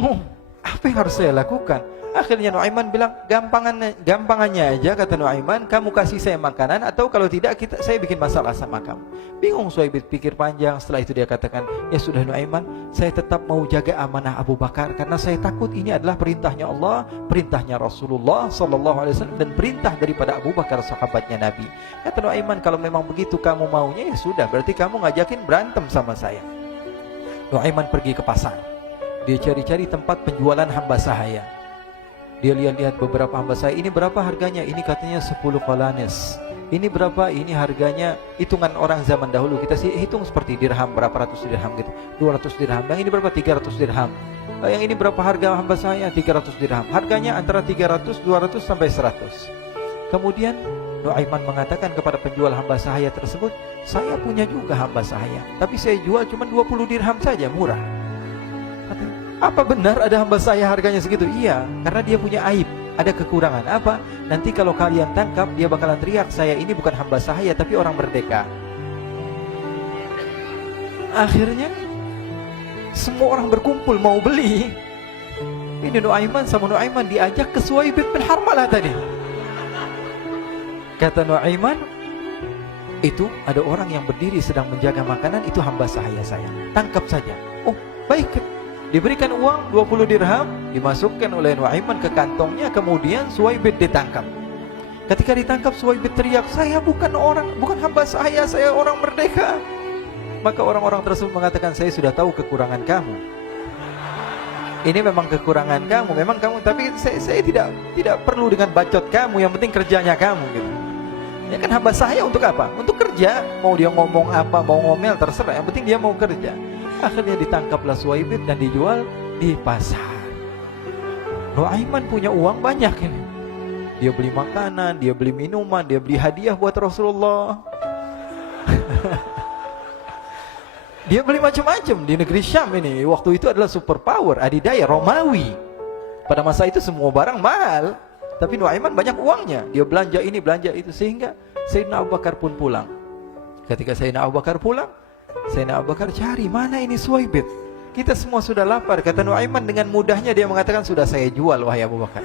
bingung, apa yang harus saya lakukan? Akhirnya Nuaiman bilang, gampangannya aja, kata Nuaiman, kamu kasih saya makanan, atau kalau tidak saya bikin masalah sama kamu. Bingung Suhaib pikir panjang. Setelah itu dia katakan, ya sudah Nuaiman, saya tetap mau jaga amanah Abu Bakar, karena saya takut ini adalah perintahnya Allah, perintahnya Rasulullah SAW, dan perintah daripada Abu Bakar sahabatnya Nabi. Kata Nuaiman, kalau memang begitu kamu maunya, ya sudah, berarti kamu ngajakin berantem sama saya. Nuaiman pergi ke pasar. Dia cari-cari tempat penjualan hamba sahaya. Dia lihat-lihat beberapa hamba sahaya. Ini berapa harganya? Ini katanya 10 qalanes. Ini berapa? Ini harganya hitungan orang zaman dahulu. Kita sih hitung seperti dirham, berapa ratus dirham gitu. 200 dirham. Yang ini berapa? 300 dirham. Yang ini berapa harga hamba sahaya? 300 dirham. Harganya antara 300, 200 sampai 100. Kemudian Nuaiman mengatakan kepada penjual hamba sahaya tersebut, saya punya juga hamba sahaya, tapi saya jual cuma 20 dirham saja, murah. Apa benar ada hamba saya harganya segitu? Iya, karena dia punya aib, ada kekurangan. Apa? Nanti kalau kalian tangkap, dia bakalan teriak, saya ini bukan hamba sahaya, tapi orang merdeka. Akhirnya semua orang berkumpul mau beli. Ini Nuaiman sama Nuaiman diajak ke Suhaib bin Harmalah tadi. Kata Nuaiman, itu ada orang yang berdiri sedang menjaga makanan, itu hamba sahaya saya, tangkap saja. Oh, baik. Diberikan uang 20 dirham, dimasukkan oleh Nuaiman ke kantongnya, kemudian Suhaib ditangkap. Ketika ditangkap, Suhaib teriak, saya bukan hamba saya orang merdeka. Maka orang-orang tersebut mengatakan, saya sudah tahu kekurangan kamu. Ini memang kekurangan kamu, memang kamu, tapi saya tidak perlu dengan bacot kamu, yang penting kerjanya kamu gitu. Ya kan hamba saya untuk apa? Untuk kerja. Mau dia ngomong apa, mau ngomel, terserah, yang penting dia mau kerja. Akhirnya ditangkaplah Suhaib dan dijual di pasar. Nuaiman punya uang banyak ini. Dia beli makanan, dia beli minuman, dia beli hadiah buat Rasulullah. Dia beli macam-macam di negeri Syam ini. Waktu itu adalah superpower, adidaya Romawi. Pada masa itu semua barang mahal, tapi Nuaiman banyak uangnya. Dia belanja ini, belanja itu, sehingga Sayyidina Abu Bakar pun pulang. Ketika Sayyidina Abu Bakar pulang, Sayyidina Abu Bakar cari, mana ini Suhaib? Kita semua sudah lapar. Kata Nuaiman dengan mudahnya dia mengatakan, sudah saya jual wahai Abu Bakar.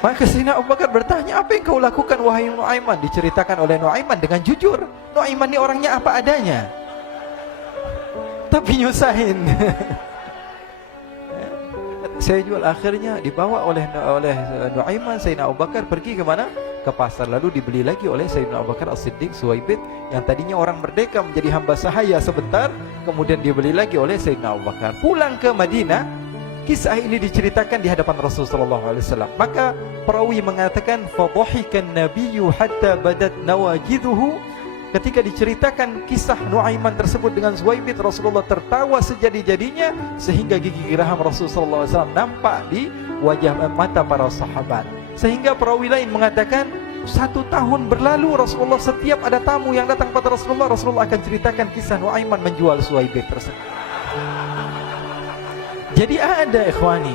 Maka Sayyidina Abu Bakar bertanya, apa yang kau lakukan wahai Nuaiman? Diceritakan oleh Nuaiman dengan jujur. Nuaiman ini orangnya apa adanya, tapi nyusahin. Saya jual. Akhirnya dibawa oleh Nuaiman, Sayyidina Abu Bakar pergi ke mana? Ke pasar. Lalu dibeli lagi oleh Sayyidina Abu Bakar As-Siddiq, Suhaib yang tadinya orang merdeka menjadi hamba sahaya sebentar, kemudian dibeli lagi oleh Sayyidina Abu Bakar. Pulang ke Madinah, kisah ini diceritakan di hadapan Rasulullah SAW. Maka perawi mengatakan, fadhahikan nabiyyu hatta badat nawajiduhu. Ketika diceritakan kisah Nuaiman tersebut dengan Suhaib, Rasulullah tertawa sejadi-jadinya, sehingga gigi geraham Rasulullah SAW nampak di wajah mata para sahabat. Sehingga perawi lain mengatakan, 1 tahun berlalu Rasulullah, setiap ada tamu yang datang pada Rasulullah akan ceritakan kisah Nuaiman menjual Suhaib tersebut. Jadi ada ikhwani,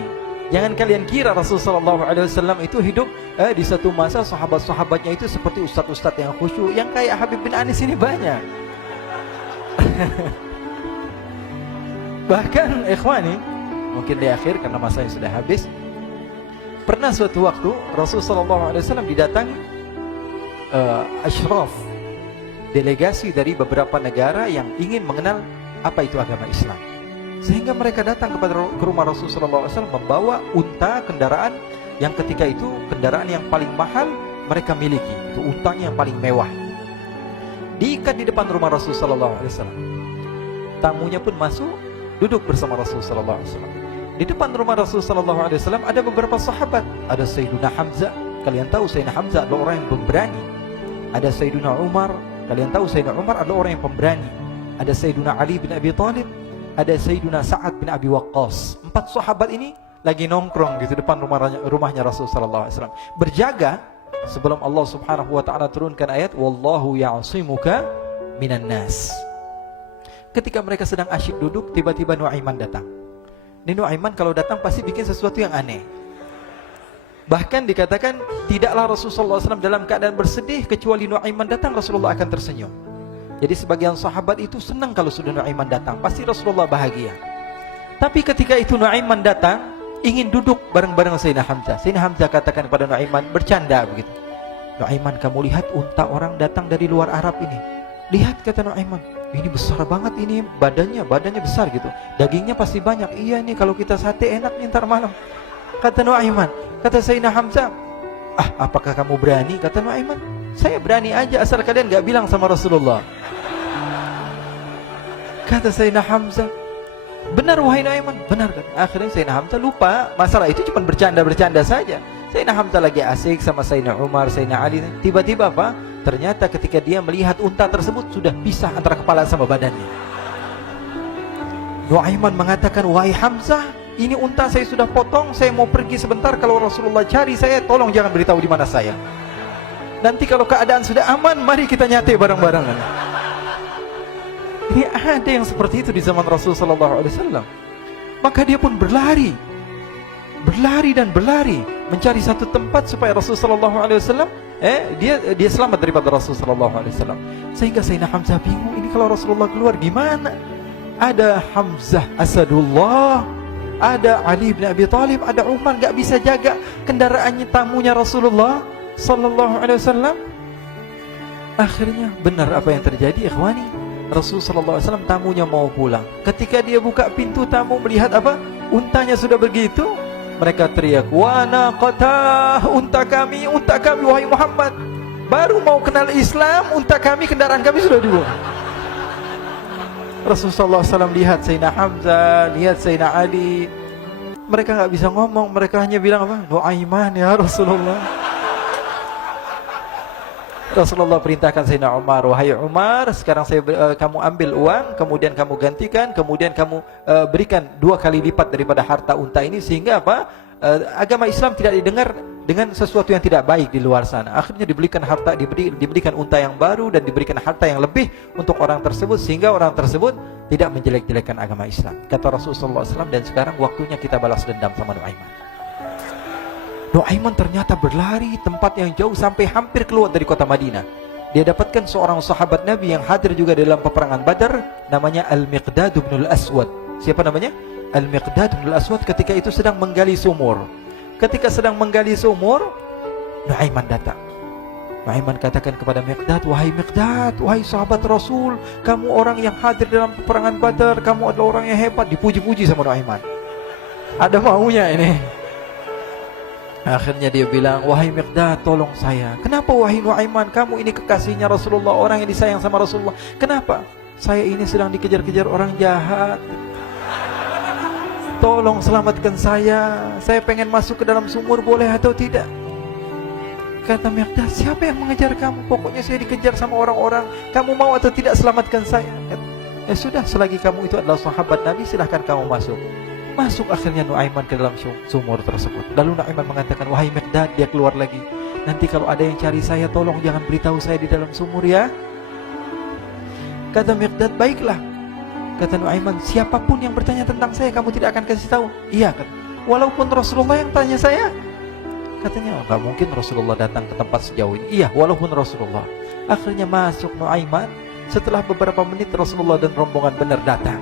jangan kalian kira Rasulullah SAW itu hidup di satu masa sahabat-sahabatnya itu seperti ustadz-ustadz yang khusyuk, yang kayak Habib bin Anis ini banyak. Bahkan ikhwani, mungkin di akhir karena masanya sudah habis, pernah suatu waktu Rasulullah SAW didatangi asyraf, delegasi dari beberapa negara yang ingin mengenal apa itu agama Islam. Sehingga mereka datang ke rumah Rasulullah SAW membawa unta, kendaraan yang ketika itu kendaraan yang paling mahal mereka miliki. Itu untanya yang paling mewah. Diikat di depan rumah Rasulullah SAW. Tamunya pun masuk, duduk bersama Rasulullah SAW. Di depan rumah Rasulullah SAW ada beberapa sahabat. Ada Sayyiduna Hamzah. Kalian tahu Sayyidina Hamzah adalah orang yang pemberani. Ada Sayyiduna Umar. Kalian tahu Sayyidina Umar adalah orang yang pemberani. Ada Sayyiduna Ali bin Abi Thalib. Ada Sayyiduna Sa'ad bin Abi Waqqas. 4 sahabat ini lagi nongkrong di depan rumahnya Rasulullah SAW, berjaga sebelum Allah Subhanahu wa taala turunkan ayat wallahu ya'simuka minan nas. Ketika mereka sedang asyik duduk, tiba-tiba Nuaiman datang. Ini Nuaiman kalau datang pasti bikin sesuatu yang aneh. Bahkan dikatakan tidaklah Rasulullah SAW dalam keadaan bersedih, kecuali Nuaiman datang Rasulullah akan tersenyum. Jadi sebagian sahabat itu senang kalau sudah Nuaiman datang, pasti Rasulullah bahagia. Tapi ketika itu Nuaiman datang, ingin duduk bareng-bareng Sayyidina Hamzah. Sayyidina Hamzah katakan kepada Nuaiman, bercanda begitu. Nuaiman, kamu lihat unta orang datang dari luar Arab ini. Lihat, kata Nuaiman, ini besar banget ini, badannya besar gitu. Dagingnya pasti banyak. Iya nih, kalau kita sate enak nih ntar malam. Kata Nuaiman. Kata Sayyidina Hamzah, apakah kamu berani? Kata Nuaiman, saya berani aja asal kalian gak bilang sama Rasulullah. Kata Sayyidina Hamzah, benar wahai Nuaiman, benar kan? Akhirnya Sayyidina Hamzah lupa masalah itu, cuma bercanda-bercanda saja. Sayyidina Hamzah lagi asik sama Sayyidina Umar, Sayyidina Ali. Tiba-tiba apa? Ternyata ketika dia melihat unta tersebut sudah pisah antara kepala sama badannya. Nuaiman mengatakan, wahai Hamzah, ini unta saya sudah potong, saya mau pergi sebentar. Kalau Rasulullah cari saya, tolong jangan beritahu di mana saya. Nanti kalau keadaan sudah aman, mari kita nyate bareng-barengan. Ini ada yang seperti itu di zaman Rasulullah SAW. Maka dia pun berlari dan berlari mencari satu tempat supaya Rasulullah SAW dia selamat daripada Rasulullah SAW. Sehingga Sayyidina Hamzah bingung, ini kalau Rasulullah keluar gimana? Ada Hamzah Asadullah, ada Ali bin Abi Thalib, ada Umar, gak bisa jaga kendaraannya, tamunya Rasulullah Sallallahu Alaihi Wasallam. Akhirnya benar apa yang terjadi, ikhwani. Rasul Sallallahu Alaihi Wasallam tamunya mau pulang. Ketika dia buka pintu tamu melihat apa? Untanya sudah begitu. Mereka teriak, wa naqatah, unta kami wahai Muhammad. Baru mau kenal Islam, unta kami, kendaraan kami sudah dibuang. Rasulullah SAW lihat Sayyidina Hamzah, lihat Sayyidina Ali. Mereka gak bisa ngomong, mereka hanya bilang apa? Nuaiman ya Rasulullah. Rasulullah perintahkan Sayyidina Umar, wahai Umar, sekarang kamu ambil uang, kemudian kamu gantikan, kemudian kamu berikan 2 kali lipat daripada harta unta ini, sehingga apa? Agama Islam tidak didengar dengan sesuatu yang tidak baik di luar sana. Akhirnya diberikan harta, diberikan unta yang baru dan diberikan harta yang lebih untuk orang tersebut, sehingga orang tersebut tidak menjelek-jelekan agama Islam. Kata Rasulullah SAW, dan sekarang waktunya kita balas dendam sama Nuaiman. Nuaiman ternyata berlari tempat yang jauh sampai hampir keluar dari kota Madinah. Dia dapatkan seorang sahabat Nabi yang hadir juga dalam peperangan Badar, namanya Al-Miqdad bin Al-Aswad. Siapa namanya? Al-Miqdad bin Al-Aswad ketika itu sedang menggali sumur. Ketika sedang menggali sumur, Nuaiman datang. Nuaiman katakan kepada Miqdad, wahai Miqdad, wahai sahabat Rasul, kamu orang yang hadir dalam peperangan Badar, kamu adalah orang yang hebat. Dipuji-puji sama Nuaiman. Ada maunya ini. Akhirnya dia bilang, wahai Miqdad, tolong saya. Kenapa wahai Nuaiman? Kamu ini kekasihnya Rasulullah, orang yang disayang sama Rasulullah. Kenapa? Saya ini sedang dikejar-kejar orang jahat. Tolong selamatkan saya. Saya pengen masuk ke dalam sumur, boleh atau tidak? Kata Miqdad, siapa yang mengejar kamu? Pokoknya saya dikejar sama orang-orang. Kamu mau atau tidak selamatkan saya? Ya sudah, selagi kamu itu adalah sahabat Nabi, silahkan kamu masuk. Masuk akhirnya Nuaiman ke dalam sumur tersebut. Lalu Nuaiman mengatakan, wahai Miqdad, dia keluar lagi. Nanti kalau ada yang cari saya, tolong jangan beritahu saya di dalam sumur ya. Kata Miqdad, baiklah. Kata Nuaiman, siapapun yang bertanya tentang saya, kamu tidak akan kasih tahu. Iya, kata. Walaupun Rasulullah yang tanya saya. Katanya, enggak mungkin Rasulullah datang ke tempat sejauh ini. Iya, walaupun Rasulullah. Akhirnya masuk Nuaiman. Setelah beberapa menit Rasulullah dan rombongan benar datang.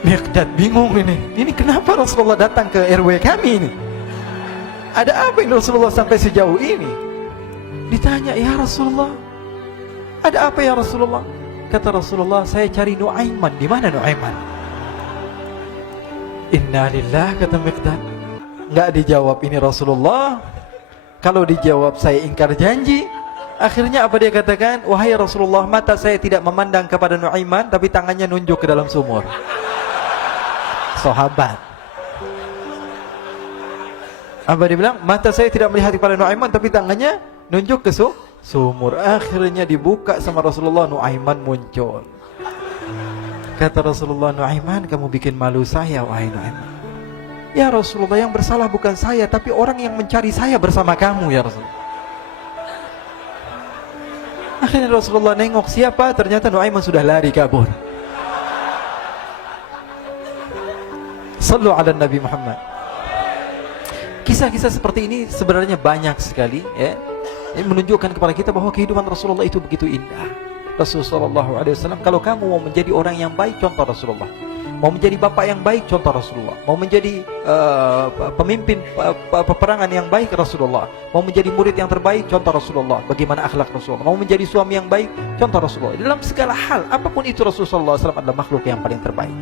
Miqdad bingung ini. Ini kenapa Rasulullah datang ke RW kami ini? Ada apa ini Rasulullah sampai sejauh ini? Ditanya, ya Rasulullah, ada apa ya Rasulullah? Kata Rasulullah, saya cari Nuaiman. Di mana Nuaiman? Inna lillah, kata Miqdad. Enggak dijawab ini Rasulullah. Kalau dijawab saya ingkar janji. Akhirnya apa dia katakan? Wahai Rasulullah, mata saya tidak memandang kepada Nuaiman, tapi tangannya nunjuk ke dalam sumur. Sahabat. Apa dia bilang? Mata saya tidak melihat kepada Nuaiman, tapi tangannya nunjuk ke sumur. Akhirnya dibuka sama Rasulullah, Nuaiman muncul. Kata Rasulullah, Nuaiman, kamu bikin malu saya, wahai Nuaiman. Ya Rasulullah, yang bersalah bukan saya, tapi orang yang mencari saya bersama kamu, ya Rasulullah. Akhirnya Rasulullah nengok, siapa? Ternyata Nuaiman sudah lari kabur. Sallu ala Nabi Muhammad. Kisah-kisah seperti ini sebenarnya banyak sekali ya. Ini menunjukkan kepada kita bahwa kehidupan Rasulullah itu begitu indah. Rasulullah SAW, kalau kamu mau menjadi orang yang baik, contoh Rasulullah. Mau menjadi bapak yang baik, contoh Rasulullah. Mau menjadi pemimpin peperangan yang baik, Rasulullah. Mau menjadi murid yang terbaik, contoh Rasulullah. Bagaimana akhlak Rasulullah. Mau menjadi suami yang baik, contoh Rasulullah. Dalam segala hal, apapun itu, Rasulullah SAW adalah makhluk yang paling terbaik.